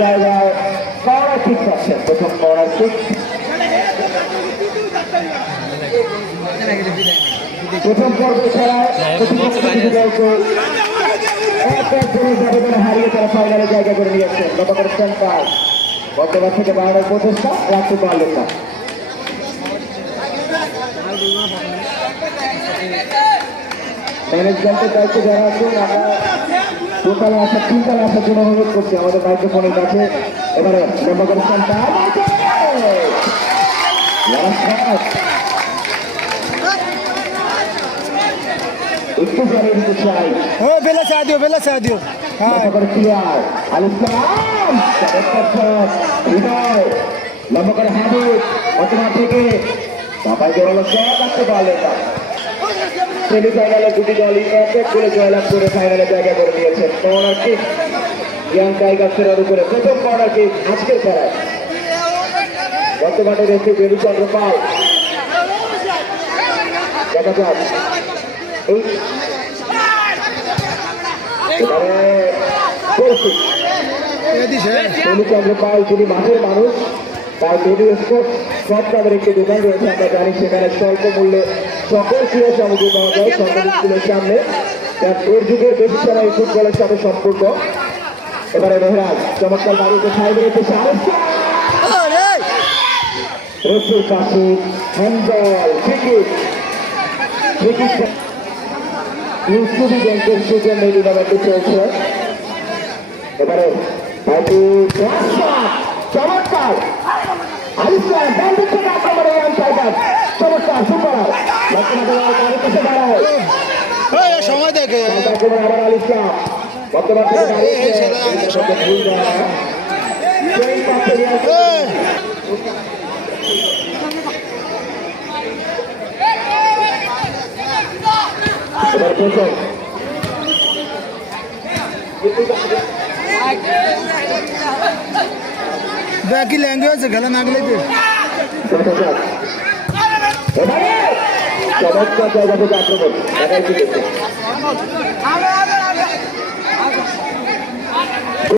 জায়গায় corner kick পাচ্ছেন, প্রথম কর্নার কিক। প্রথম পর্বে খেলায় হারিয়ে তারা ফাইনালে জায়গা করে নিয়েছেন। লক্ষ্য করেছেন পাঁচ, বর্তমান থেকে বাড়ানোর প্রচেষ্টা রাখতে পারলেন না। ম্যানেজমেন্টের দায়িত্বে যারা আছেন, আমরা দোতলা আসা তিনতলা আসার জন্য অনুরোধ করছি আমাদের মাইক্রোফোনের কাছে। এবারে লম্বা করেছেন একটু জানিয়ে দিতে চাই, বেলা চা দিও প্লেয়ার আলিসাম লম্বা করে হাবিব বর্তমান থেকে বাবাই জোরালো শট রাখতে পারলেন না। সেমিফাইনালে দুটি দল এক করে জয়লাভ করে ফাইনালে জায়গা করে নিয়েছেন। কর্নার কিক ইয়াং টাইগার্সের উপরে প্রথম কর্নার কিক আজকের খেলায়। বর্তমানে রয়েছে বেলুচন্দ্র পাল। দেখা যাক বেলুচন্দ্র পাল, যিনি মাঠের মানুষ, তার বেলু স্পোর্টস সব নামের একটি দোকান রয়েছে। আমরা জানি সেখানে স্বল্প মূল্যে সকল ক্রীড়া সামগ্রী পাওয়া যায় সরকারি স্কুলের সামনে। এর যুগের বেশি সময় ফুটবলের সাথে সম্পূর্ণ। এবারে মেহরাজ চমৎকার বাড়িতে সাইডে রেখেছে রসুল কাশি হ্যান্ডবল ক্রিকেট ইউসুফি ব্যাংকের সুযোগ এই টুর্নামেন্টে চলছে। এবারে চমৎকার আলিসান ব্যান্ডের থেকে আক্রমণে ইয়াং টাইগার চমৎকার সুপার সময় দেখে আবার আলিসান বর্তমান বাকি ল্যাঙ্গুয়েজ খেলা না গেলে চমৎকার জায়গা থেকে আক্রমণ